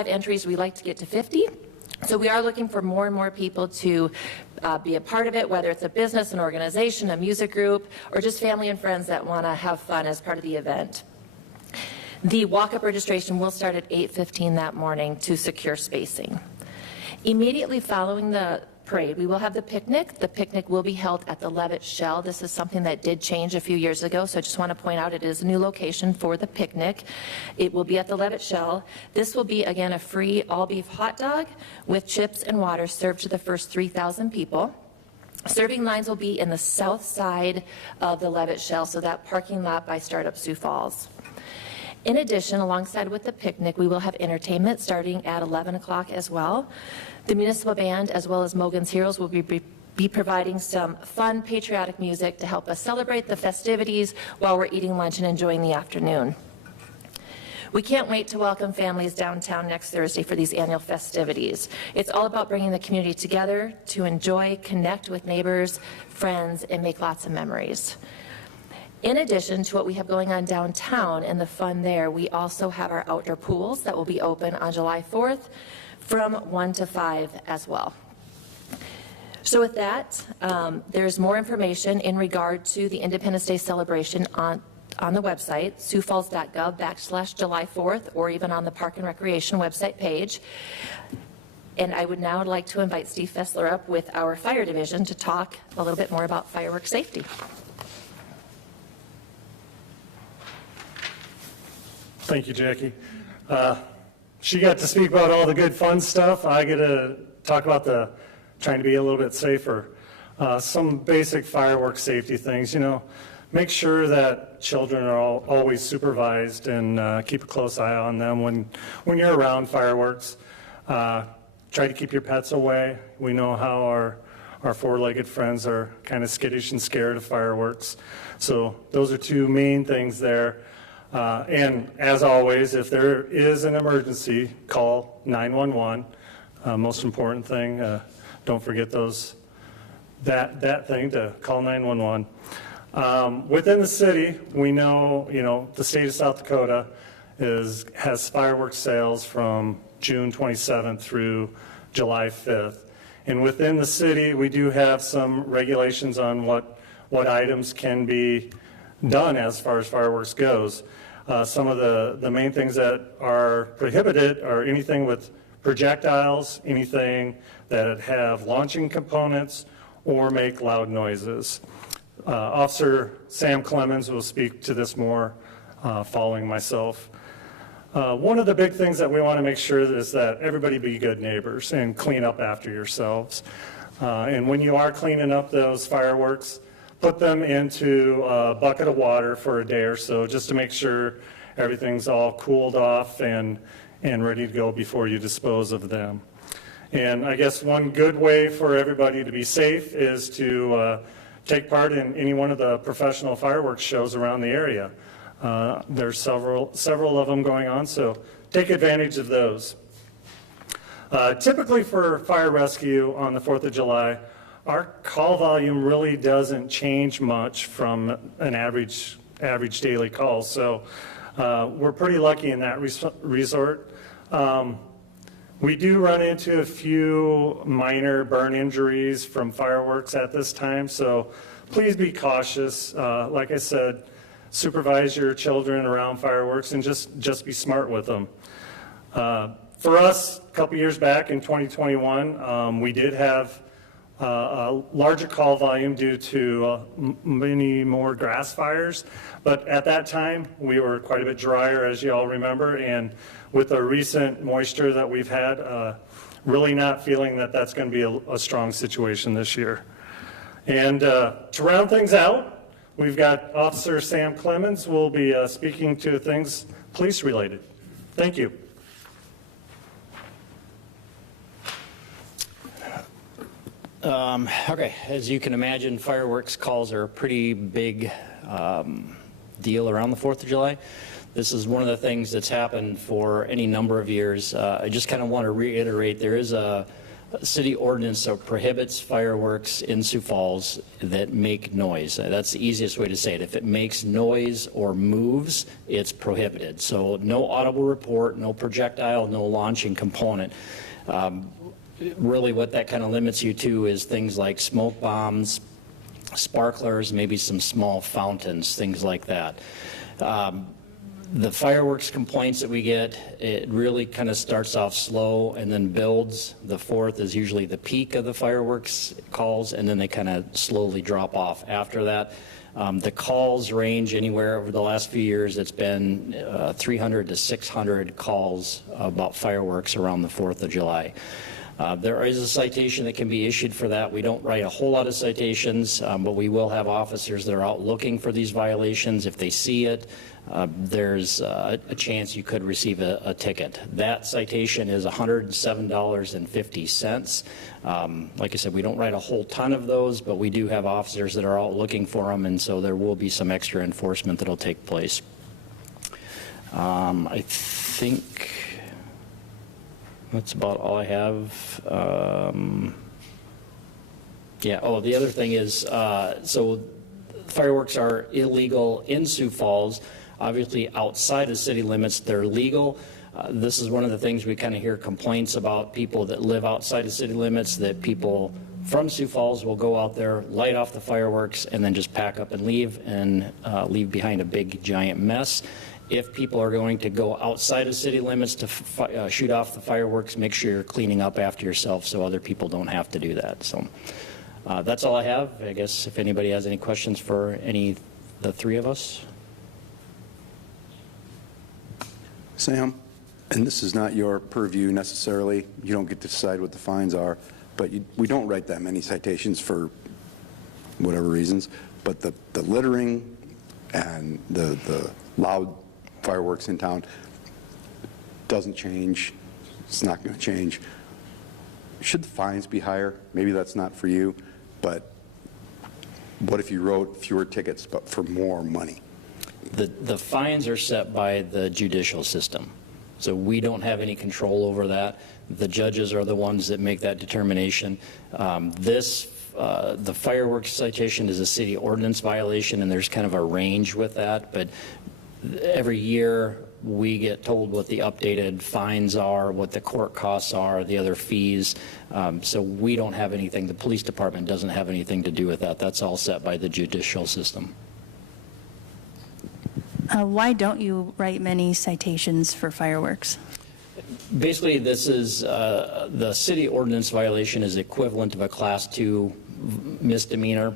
25 entries. We like to get to 50. So we are looking for more and more people to be a part of it, whether it's a business, an organization, a music group, or just family and friends that want to have fun as part of the event. The walk-up registration will start at 8:15 that morning to secure spacing. Immediately following the parade, we will have the picnic. The picnic will be held at the Levitt Shell. This is something that did change a few years ago, so I just want to point out it is a new location for the picnic. It will be at the Levitt Shell. This will be, again, a free all-beef hot dog with chips and water served to the first 3,000 people. Serving lines will be in the south side of the Levitt Shell, so that parking lot by Startup Sioux Falls. In addition, alongside with the picnic, we will have entertainment starting at 11 o'clock as well. The municipal band, as well as Mogan's Heroes, will be providing some fun, patriotic music to help us celebrate the festivities while we're eating lunch and enjoying the afternoon. We can't wait to welcome families downtown next Thursday for these annual festivities. It's all about bringing the community together to enjoy, connect with neighbors, friends, and make lots of memories. In addition to what we have going on downtown and the fun there, we also have our outdoor pools that will be open on July 4th from 1 to 5 as well. So with that, there's more information in regard to the Independence Day celebration on the website, siouxfalls.gov/July 4th, or even on the Park and Recreation website page. And I would now like to invite Steve Fessler up with our fire division to talk a little bit more about fireworks safety. Thank you, Jackie. She got to speak about all the good fun stuff. I get to talk about trying to be a little bit safer. Some basic fireworks safety things, make sure that children are always supervised and keep a close eye on them when you're around fireworks. Try to keep your pets away. We know how our four-legged friends are kind of skittish and scared of fireworks. So those are two main things there. And as always, if there is an emergency, call 911. Most important thing, don't forget that thing to call 911. Within the city, we know, the state of South Dakota has fireworks sales from June 27th through July 5th. And within the city, we do have some regulations on what items can be done as far as fireworks goes. Some of the main things that are prohibited are anything with projectiles, anything that have launching components, or make loud noises. Officer Sam Clemens will speak to this more following myself. One of the big things that we want to make sure is that everybody be good neighbors and clean up after yourselves. And when you are cleaning up those fireworks, put them into a bucket of water for a day or so just to make sure everything's all cooled off and ready to go before you dispose of them. And I guess one good way for everybody to be safe is to take part in any one of the professional fireworks shows around the area. There's several of them going on, so take advantage of those. Typically for fire rescue on the 4th of July, our call volume really doesn't change much from an average daily call, so we're pretty lucky in that resort. We do run into a few minor burn injuries from fireworks at this time, so please be cautious. Like I said, supervise your children around fireworks and just be smart with them. For us, a couple years back in 2021, we did have a larger call volume due to many more grass fires, but at that time we were quite a bit drier, as you all remember, and with the recent moisture that we've had, really not feeling that that's going to be a strong situation this year. And to round things out, we've got Officer Sam Clemens will be speaking to things police related. Thank you. Okay, as you can imagine, fireworks calls are a pretty big deal around the 4th of July. This is one of the things that's happened for any number of years. I just kind of want to reiterate there is a city ordinance that prohibits fireworks in Sioux Falls that make noise. That's the easiest way to say it. If it makes noise or moves, it's prohibited. So no audible report, no projectile, no launching component. Really what that kind of limits you to is things like smoke bombs, sparklers, maybe some small fountains, things like that. The fireworks complaints that we get, it really kind of starts off slow and then builds. The 4th is usually the peak of the fireworks calls, and then they kind of slowly drop off after that. The calls range anywhere over the last few years. It's been 300 to 600 calls about fireworks around the 4th of July. There is a citation that can be issued for that. We don't write a whole lot of citations, but we will have officers that are out looking for these violations. If they see it, there's a chance you could receive a ticket. That citation is $107.50. Like I said, we don't write a whole ton of those, but we do have officers that are out looking for them, and so there will be some extra enforcement that will take place. I think that's about all I have. Yeah, oh, the other thing is, so fireworks are illegal in Sioux Falls. Obviously, outside of city limits, they're legal. This is one of the things we kind of hear complaints about, people that live outside of city limits, that people from Sioux Falls will go out there, light off the fireworks, and then just pack up and leave leave behind a big, giant mess. If people are going to go outside of city limits to shoot off the fireworks, make sure you're cleaning up after yourself so other people don't have to do that. So that's all I have. I guess if anybody has any questions for the three of us. Sam, and this is not your purview necessarily. You don't get to decide what the fines are, but we don't write that many citations for whatever reasons. But the littering and the loud fireworks in town doesn't change. It's not going to change. Should the fines be higher? Maybe that's not for you, but what if you wrote fewer tickets but for more money? The fines are set by the judicial system, so we don't have any control over that. The judges are the ones that make that determination. The fireworks citation is a city ordinance violation, and there's kind of a range with that, but every year we get told what the updated fines are, what the court costs are, the other fees. So we don't have anything, the police department doesn't have anything to do with that. That's all set by the judicial system. Why don't you write many citations for fireworks? Basically, this is the city ordinance violation is equivalent of a Class 2 misdemeanor.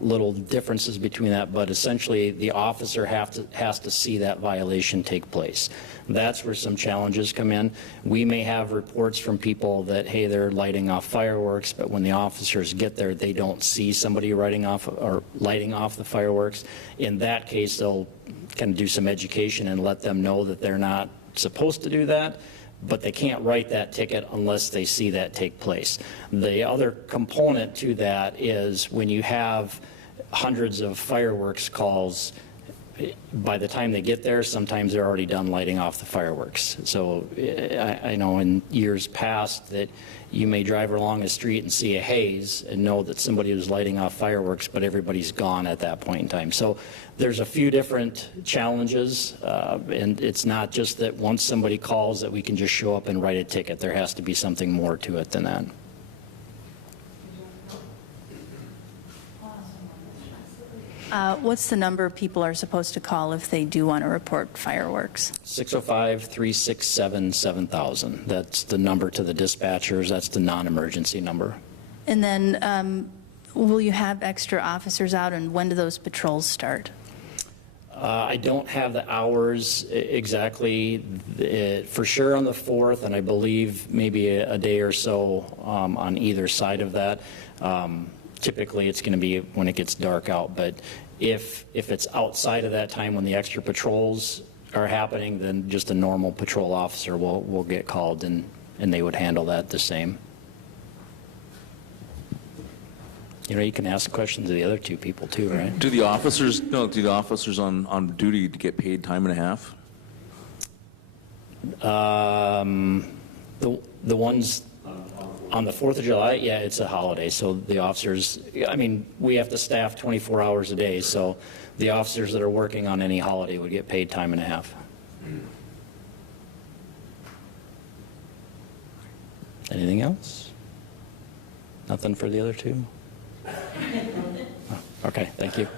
Little differences between that, but essentially the officer has to see that violation take place. That's where some challenges come in. We may have reports from people that, hey, they're lighting off fireworks, but when the officers get there, they don't see somebody lighting off the fireworks. In that case, they'll kind of do some education and let them know that they're not supposed to do that, but they can't write that ticket unless they see that take place. The other component to that is when you have hundreds of fireworks calls, by the time they get there, sometimes they're already done lighting off the fireworks. So I know in years past that you may drive along a street and see a haze and know that somebody was lighting off fireworks, but everybody's gone at that point in time. So there's a few different challenges, and it's not just that once somebody calls that we can just show up and write a ticket. There has to be something more to it than that. What's the number people are supposed to call if they do want to report fireworks? 605-367-7000. That's the number to the dispatchers. That's the non-emergency number. And then will you have extra officers out, and when do those patrols start? I don't have the hours exactly, for sure on the 4th, and I believe maybe a day or so on either side of that. Typically, it's going to be when it gets dark out, but if it's outside of that time when the extra patrols are happening, then just a normal patrol officer will get called, and they would handle that the same. You know, you can ask questions of the other two people too, right? Do the officers on duty get paid time and a half? The ones On the 4th of July, yeah, it's a holiday, so the officers, I mean, we have to staff 24 hours a day, so the officers that are working on any holiday would get paid time and a half. Anything else? Nothing for the other two? Oh, okay, thank you.